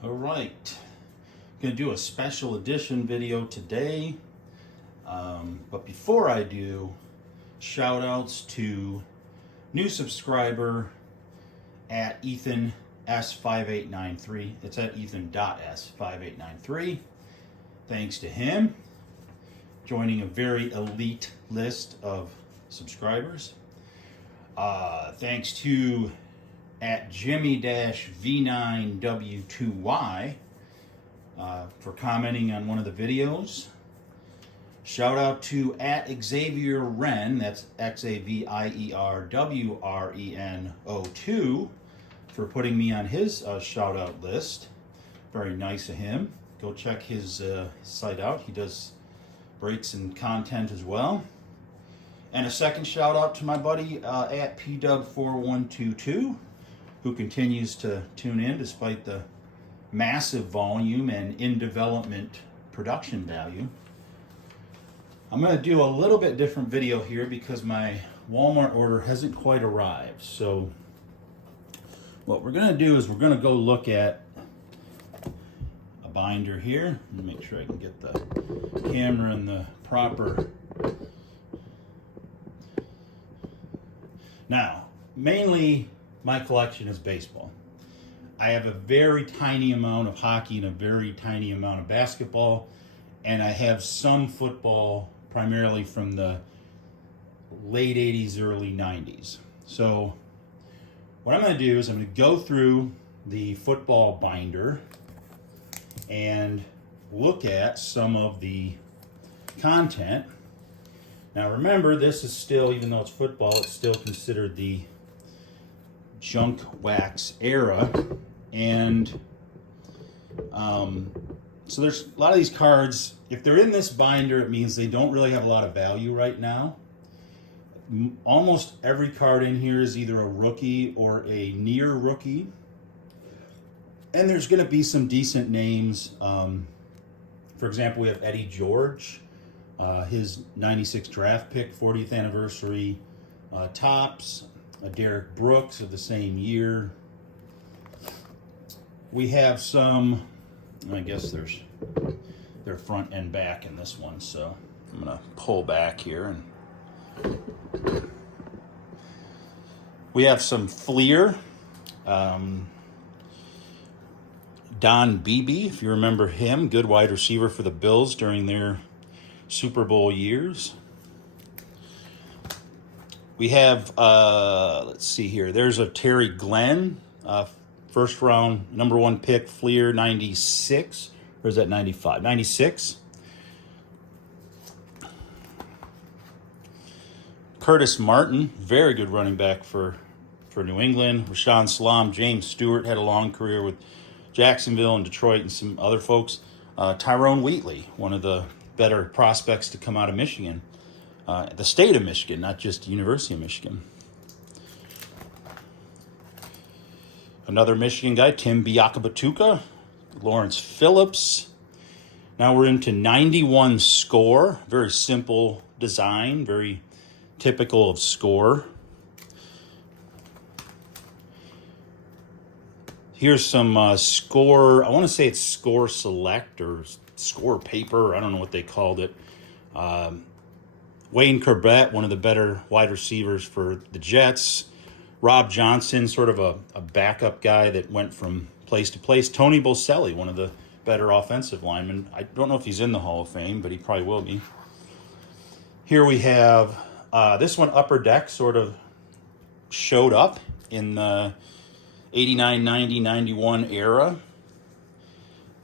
All right, gonna do a special edition video today. But before I do, shout outs to new subscriber at Ethan S5893. It's at Ethan.S5893. Thanks to him, joining a very elite list of subscribers. Thanks to at Jimmy-V9W2Y for commenting on one of the videos. Shout out to at Xavier Wren, that's XAVIERWREN02, for putting me on his shout out list. Very nice of him. Go check his site out. He does breaks and content as well. And a second shout out to my buddy at PW4122, who continues to tune in despite the massive volume and in development production value. I'm going to do a little bit different video here because my Walmart order hasn't quite arrived. So what we're going to do is we're going to go look at a binder here. Let me make sure I can get the camera in the proper. Now, mainly my collection is baseball. I have a very tiny amount of hockey and a very tiny amount of basketball, and I have some football primarily from the late 80s, early 90s. So what I'm going to do is I'm going to go through the football binder and look at some of the content. Now remember, this is still, even though it's football, it's still considered the junk wax era. And so there's a lot of these cards, if they're in this binder, it means they don't really have a lot of value right now. Almost every card in here is either a rookie or a near rookie. And there's going to be some decent names. For example, we have Eddie George. His 96 draft pick, 40th anniversary tops. Derek Brooks of the same year. We have some, I guess they're front and back in this one, so I'm going to pull back here. And we have some Fleer. Don Beebe, if you remember him, good wide receiver for the Bills during their Super Bowl years. We have, let's see here, there's a Terry Glenn, first round, number one pick, Fleer, 96, or is that 95? 96. Curtis Martin, very good running back for New England. Rashawn Salaam, James Stewart had a long career with Jacksonville and Detroit and some other folks. Tyrone Wheatley, one of the better prospects to come out of Michigan. The state of Michigan, not just the University of Michigan. Another Michigan guy, Tim Biakabatuka, Lawrence Phillips. Now we're into 91 Score. Very simple design, very typical of Score. Here's some Score, I want to say it's Score Select or Score Paper, I don't know what they called it. Wayne Corbett, one of the better wide receivers for the Jets. Rob Johnson, sort of a backup guy that went from place to place. Tony Boselli, one of the better offensive linemen. I don't know if he's in the Hall of Fame, but he probably will be. Here we have this one, Upper Deck, sort of showed up in the 89, 90, 91 era.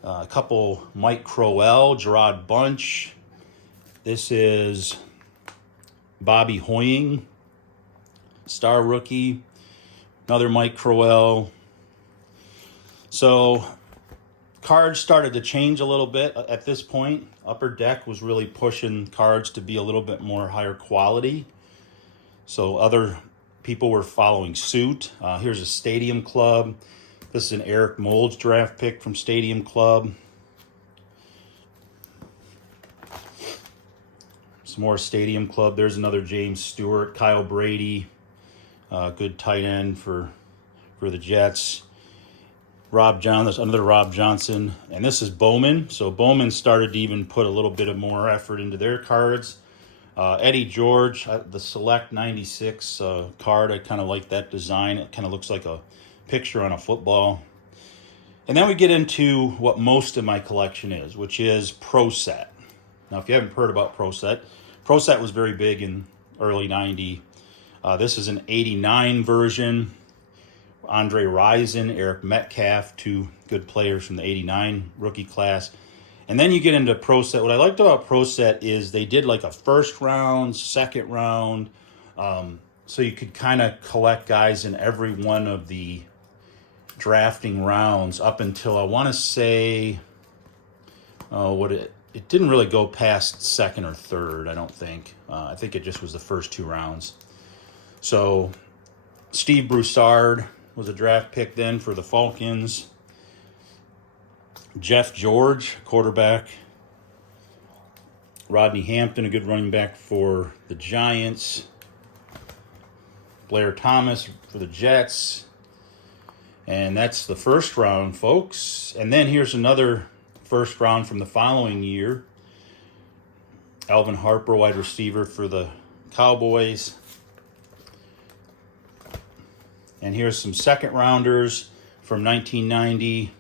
A couple, Mike Crowell, Gerard Bunch. This is Bobby Hoying, star rookie. Another Mike Crowell. So cards started to change a little bit at this point. Upper Deck was really pushing cards to be a little bit more higher quality. So other people were following suit. Here's a Stadium Club. This is an Eric Moulds draft pick from Stadium Club. Some more Stadium Club. There's another James Stewart, Kyle Brady, good tight end for the Jets. Rob Johnson, that's another Rob Johnson. And this is Bowman. So Bowman started to even put a little bit of more effort into their cards. Eddie George, the Select 96 card, I kind of like that design. It kind of looks like a picture on a football. And then we get into what most of my collection is, which is Pro Set. Now, if you haven't heard about Pro Set was very big in early 90. This is an 89 version. Andre Rison, Eric Metcalf, two good players from the 89 rookie class. And then you get into Pro Set. What I liked about Pro Set is they did like a first round, second round. So you could kind of collect guys in every one of the drafting rounds up until, I want to say, it didn't really go past second or third, I don't think. I think it just was the first two rounds. So Steve Broussard was a draft pick then for the Falcons. Jeff George, quarterback. Rodney Hampton, a good running back for the Giants. Blair Thomas for the Jets. And that's the first round, folks. And then here's another first round from the following year. Alvin Harper, wide receiver for the Cowboys. And here's some second rounders from 1990.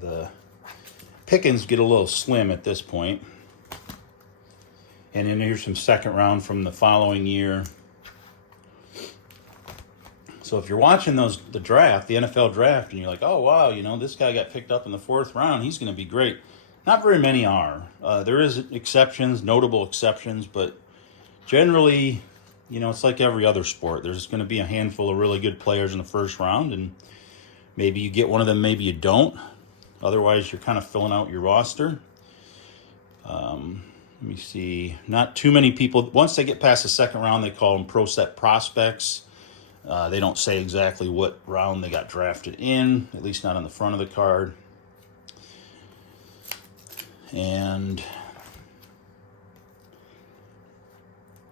The pickings get a little slim at this point. And then here's some second round from the following year. So if you're watching the NFL draft, and you're like, oh, wow, this guy got picked up in the fourth round, he's going to be great. Not very many are. There is exceptions, notable exceptions, but generally, it's like every other sport. There's going to be a handful of really good players in the first round, and maybe you get one of them, maybe you don't. Otherwise, you're kind of filling out your roster. Let me see. Not too many people. Once they get past the second round, they call them Pro Set prospects. They don't say exactly what round they got drafted in, at least not on the front of the card. And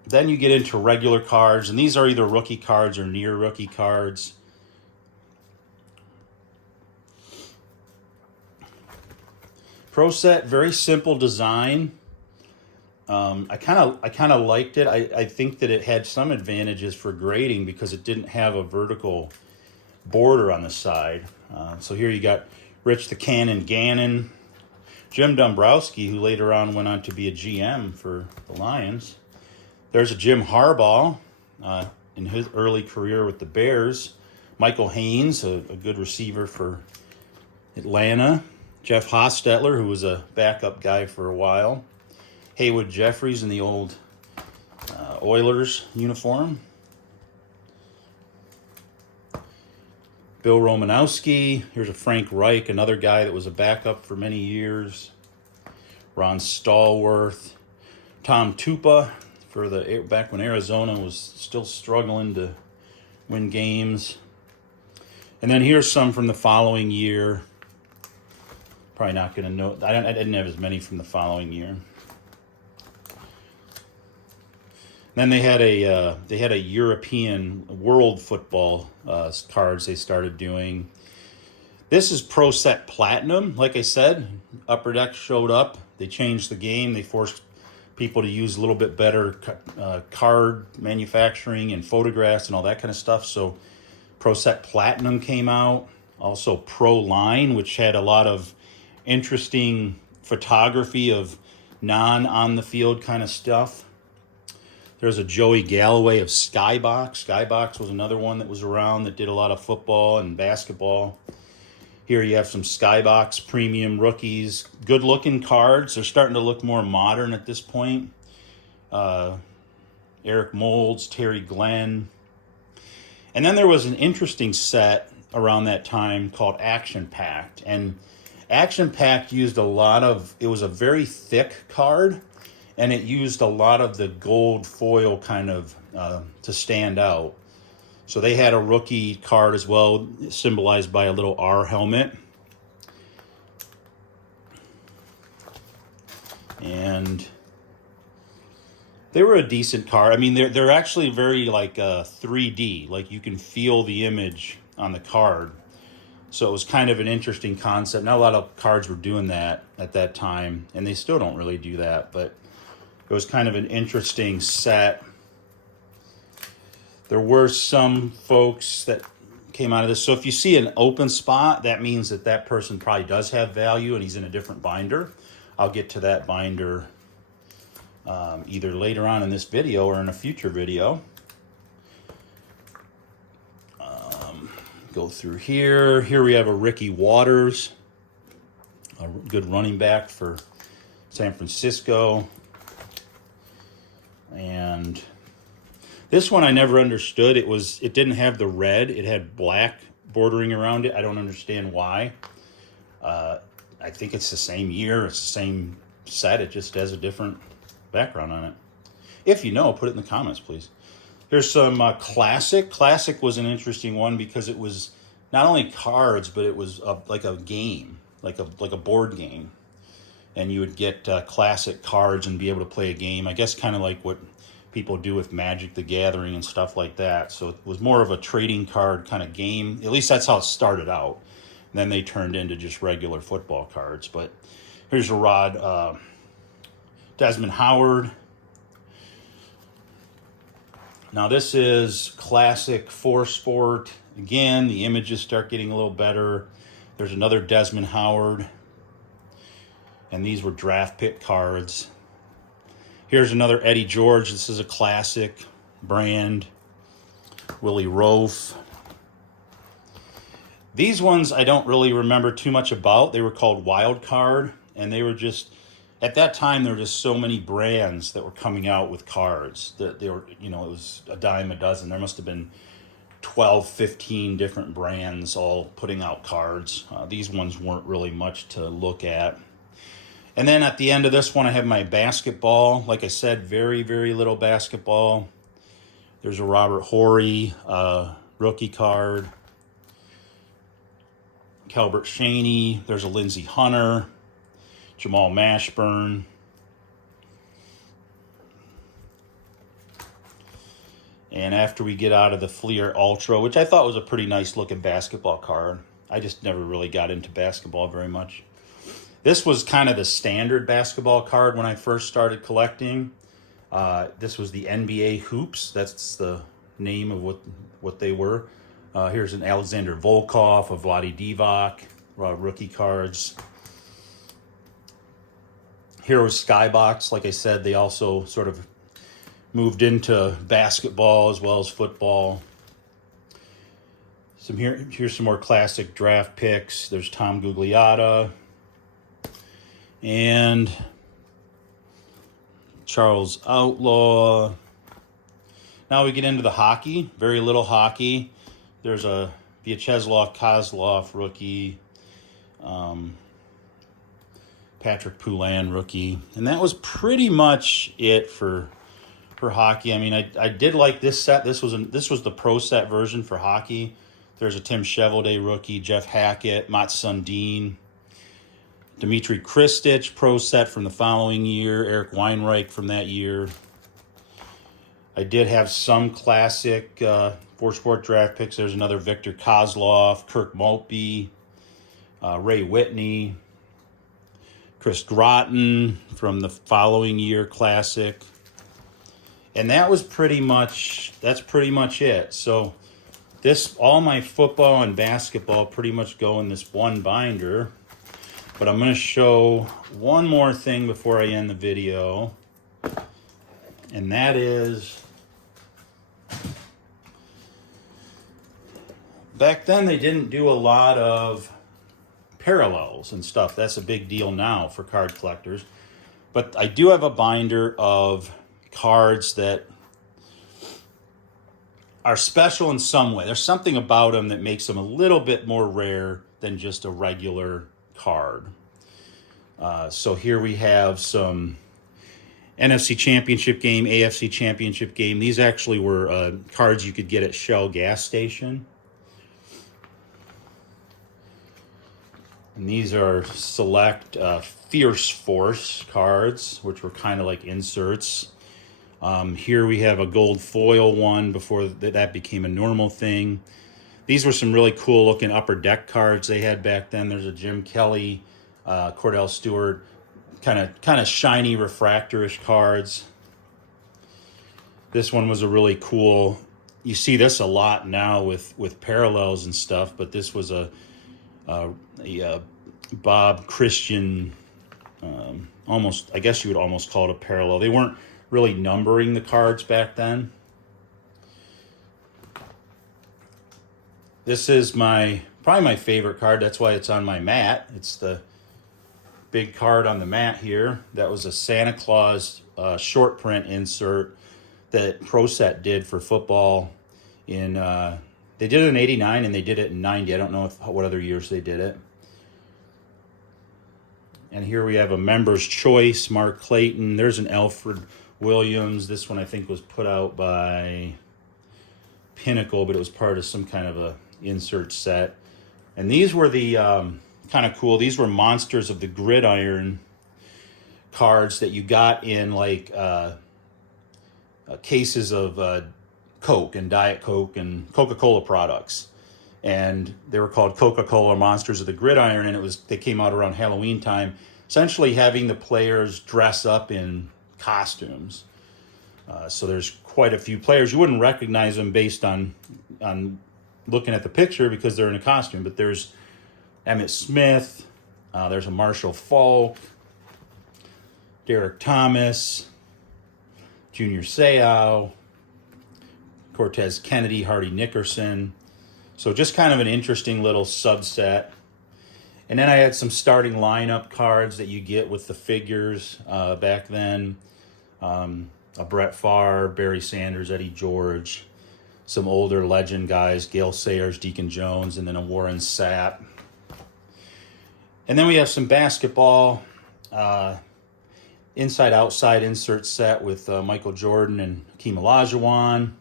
then you get into regular cards, and these are either rookie cards or near rookie cards. Pro Set, very simple design. I kind of liked it. I think that it had some advantages for grading because it didn't have a vertical border on the side. So here you got Rich the Cannon Gannon, Jim Dombrowski, who later on went on to be a GM for the Lions. There's a Jim Harbaugh in his early career with the Bears. Michael Haynes, a good receiver for Atlanta. Jeff Hostetler, who was a backup guy for a while. Haywood Jeffries in the old Oilers uniform. Bill Romanowski. Here's a Frank Reich, another guy that was a backup for many years. Ron Stallworth. Tom Tupa, back when Arizona was still struggling to win games. And then here's some from the following year. Probably not going to know. I didn't have as many from the following year. Then they had a European world football cards they started doing. This is Pro Set Platinum. Like I said, Upper Deck showed up. They changed the game. They forced people to use a little bit better card manufacturing and photographs and all that kind of stuff. So Pro Set Platinum came out. Also Pro Line, which had a lot of interesting photography of non-on-the-field kind of stuff. There's a Joey Galloway of Skybox. Skybox was another one that was around that did a lot of football and basketball. Here you have some Skybox premium rookies. Good-looking cards. They're starting to look more modern at this point. Eric Moulds, Terry Glenn. And then there was an interesting set around that time called Action Packed. And Action Packed used it was a very thick card, and it used a lot of the gold foil kind of to stand out. So they had a rookie card as well, symbolized by a little R helmet. And They were a decent card. I mean, they're actually very like 3D. Like you can feel the image on the card. So it was kind of an interesting concept. Not a lot of cards were doing that at that time, and they still don't really do that. But it was kind of an interesting set. There were some folks that came out of this. So if you see an open spot, that means that that person probably does have value, and he's in a different binder. I'll get to that binder either later on in this video or in a future video. Go through here. Here we have a Ricky Watters, a good running back for San Francisco. And this one I never understood. It didn't have the red. It had black bordering around it. I don't understand why. I think it's the same year. It's the same set. It just has a different background on it. If you know, put it in the comments, please. Here's some Classic. Classic was an interesting one because it was not only cards, but it was like a game, like a board game. And you would get Classic cards and be able to play a game. I guess kind of like what people do with Magic the Gathering and stuff like that. So it was more of a trading card kind of game. At least that's how it started out. And then they turned into just regular football cards. But here's a Rod Desmond Howard. Now this is Classic 4-Sport. Again, the images start getting a little better. There's another Desmond Howard. And these were draft pick cards. Here's another Eddie George. This is a Classic brand. Willie Roaf. These ones I don't really remember too much about. They were called Wild Card. And they were just... At that time, there were just so many brands that were coming out with cards that they were, it was a dime a dozen. There must have been 12, 15 different brands all putting out cards. These ones weren't really much to look at. And then at the end of this one, I have my basketball. Like I said, very, very little basketball. There's a Robert Horry rookie card. Calbert Shaney. There's a Lindsey Hunter. Jamal Mashburn. And after we get out of the Fleer Ultra, which I thought was a pretty nice looking basketball card. I just never really got into basketball very much. This was kind of the standard basketball card when I first started collecting. This was the NBA Hoops. That's the name of what they were. Here's an Alexander Volkov, a Vlade Divac, rookie cards. Here was Skybox. Like I said, they also sort of moved into basketball as well as football. Here's some more Classic draft picks. There's Tom Gugliotta and Charles Outlaw. Now we get into the hockey. Very little hockey. There's a Vyacheslav Kozlov rookie. Patrick Poulin rookie. And that was pretty much it for hockey. I mean, I did like this set. This was the pro set version for hockey. There's a Tim Chevalier rookie, Jeff Hackett, Mats Sundin, Dmitry Kristich pro set from the following year, Eric Weinreich from that year. I did have some Classic 4-Sport draft picks. There's another Victor Kozlov, Kirk Maltby, Ray Whitney, Chris Groton from the following year Classic. And that's pretty much it. So all my football and basketball pretty much go in this one binder. But I'm going to show one more thing before I end the video. And that is, back then they didn't do a lot of parallels and stuff. That's a big deal now for card collectors. But I do have a binder of cards that are special in some way. There's something about them that makes them a little bit more rare than just a regular card. So here we have some NFC Championship game, AFC Championship game. These actually were cards you could get at Shell gas station. And these are select Fierce Force cards, which were kind of like inserts. Here we have a gold foil one before that became a normal thing. These were some really cool looking upper deck cards they had back then. There's a Jim Kelly, Cordell Stewart, kind of shiny refractorish cards. This one was a really cool. You see this a lot now with parallels and stuff, but this was a Bob Christian, almost, I guess you would almost call it a parallel. They weren't really numbering the cards back then. This is probably my favorite card. That's why it's on my mat. It's the big card on the mat here. That was a Santa Claus short print insert that ProSet did for football. They did it in '89 and they did it in '90. I don't know what other years they did it. And here we have a Member's Choice, Mark Clayton. There's an Alfred Williams. This one I think was put out by Pinnacle, but it was part of some kind of a insert set. And these were the kind of cool. These were Monsters of the Gridiron cards that you got in like cases of Coke and Diet Coke and Coca-Cola products. And they were called Coca-Cola Monsters of the Gridiron, and they came out around Halloween time, essentially having the players dress up in costumes. So there's quite a few players. You wouldn't recognize them based on looking at the picture because they're in a costume, but there's Emmitt Smith, there's a Marshall Faulk, Derek Thomas, Junior Seau, Cortez Kennedy, Hardy Nickerson. So just kind of an interesting little subset. And then I had some starting lineup cards that you get with the figures back then. A Brett Favre, Barry Sanders, Eddie George, some older legend guys, Gale Sayers, Deacon Jones, and then a Warren Sapp. And then we have some basketball inside-outside insert set with Michael Jordan and Hakeem Olajuwon.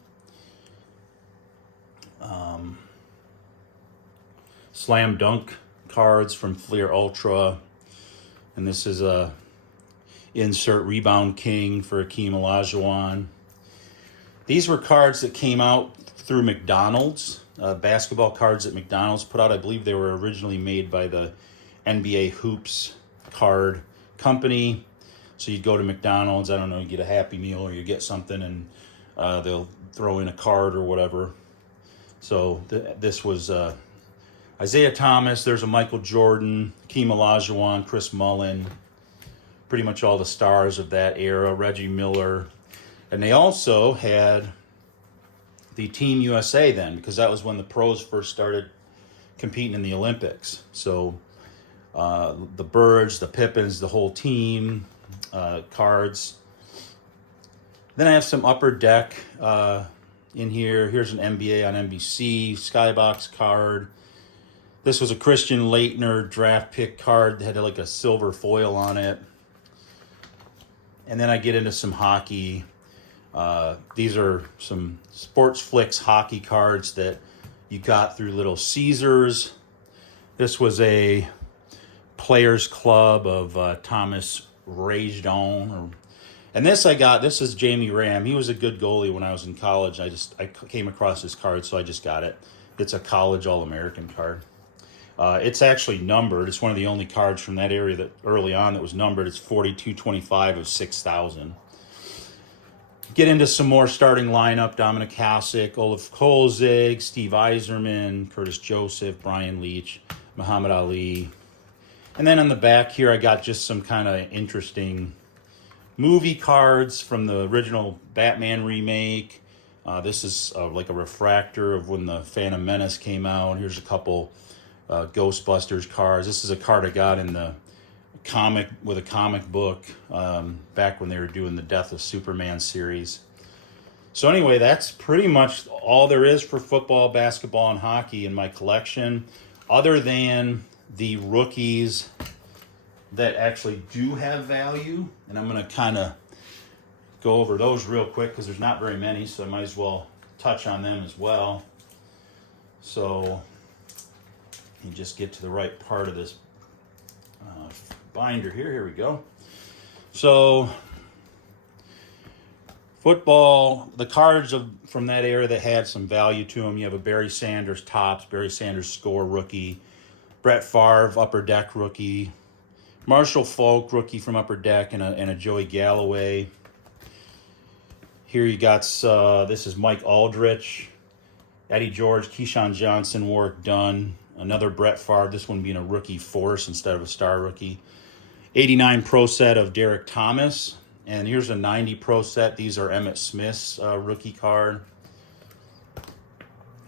Slam dunk cards from Fleer Ultra. And this is a insert Rebound King for Hakeem Olajuwon. These were cards that came out through McDonald's, basketball cards that McDonald's put out. I believe they were originally made by the NBA Hoops card company. So you'd go to McDonald's, I don't know, you get a Happy Meal or you get something and they'll throw in a card or whatever. So this was Isaiah Thomas, there's a Michael Jordan, Hakeem Olajuwon, Chris Mullin, pretty much all the stars of that era, Reggie Miller. And they also had the Team USA then, because that was when the pros first started competing in the Olympics. So the Birds, the Pippins, the whole team, cards. Then I have some upper deck in here. Here's an NBA on NBC, Skybox card. This was a Christian Laettner draft pick card that had like a silver foil on it. And then I get into some hockey. These are some Sports Flicks hockey cards that you got through Little Caesars. This was a Players Club of Thomas Rajdon. And this is Jamie Ram. He was a good goalie when I was in college. I came across this card, so I just got it. It's a college All-American card. It's actually numbered. It's one of the only cards from that area that early on that was numbered. It's 4225 of 6,000. Get into some more starting lineup. Dominic Hasek, Olaf Kolzig, Steve Yzerman, Curtis Joseph, Brian Leach, Muhammad Ali. And then on the back here, I got just some kind of interesting movie cards from the original Batman remake. This is like a refractor of when the Phantom Menace came out. Here's a couple Ghostbusters cards. This is a card I got in the comic book back when they were doing the Death of Superman series. So anyway, that's pretty much all there is for football, basketball, and hockey in my collection, other than the rookies that actually do have value. And I'm going to kind of go over those real quick because there's not very many, so I might as well touch on them as well. So you just get to the right part of this binder here. Here we go. So Football, the cards from that era that had some value to them. You have a Barry Sanders Topps, Barry Sanders Score rookie, Brett Favre Upper Deck rookie, Marshall Faulk rookie from Upper Deck, and a Joey Galloway. Here you got, this is Mike Aldrich, Eddie George, Keyshawn Johnson, Warwick Dunn, another Brett Favre, this one being a rookie force instead of a star rookie. 89 Pro Set of Derek Thomas. And here's a 90 Pro Set. These are Emmitt Smith's rookie card.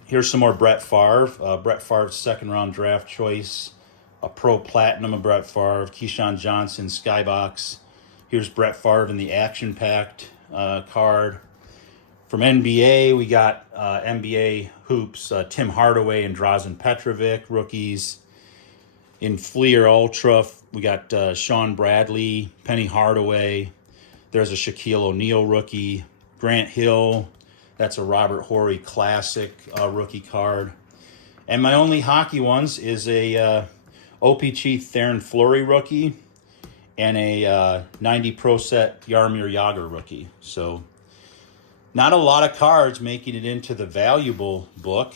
Here's some more Brett Favre. Brett Favre's second round draft choice. A Pro Platinum of Brett Favre. Keyshawn Johnson Skybox. Here's Brett Favre in the Action Packed card. From NBA, we got NBA Hoops. Tim Hardaway and Drazen Petrovic rookies. In Fleer Ultra, we got Sean Bradley, Penny Hardaway. There's a Shaquille O'Neal rookie. Grant Hill, that's a Robert Horry Classic rookie card. And my only hockey ones is a OPC Theron Fleury rookie and a 90 Pro Set Jaromir Jagr rookie. So not a lot of cards making it into the valuable book.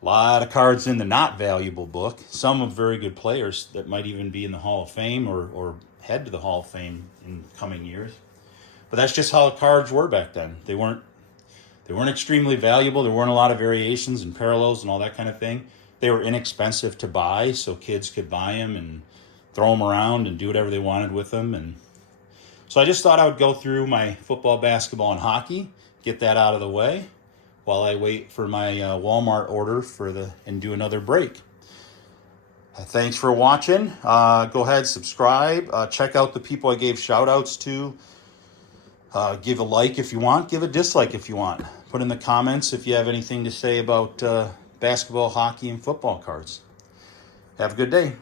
A lot of cards in the not valuable book. Some of very good players that might even be in the Hall of Fame or head to the Hall of Fame in coming years. But that's just how cards were back then. They weren't extremely valuable. There weren't a lot of variations and parallels and all that kind of thing. They were inexpensive to buy, so kids could buy them and throw them around and do whatever they wanted with them. And so I just thought I would go through my football, basketball, and hockey, get that out of the way while I wait for my Walmart order and do another break. Thanks for watching. Go ahead, subscribe. Check out the people I gave shout-outs to. Give a like if you want. Give a dislike if you want. Put in the comments if you have anything to say about basketball, hockey, and football cards. Have a good day.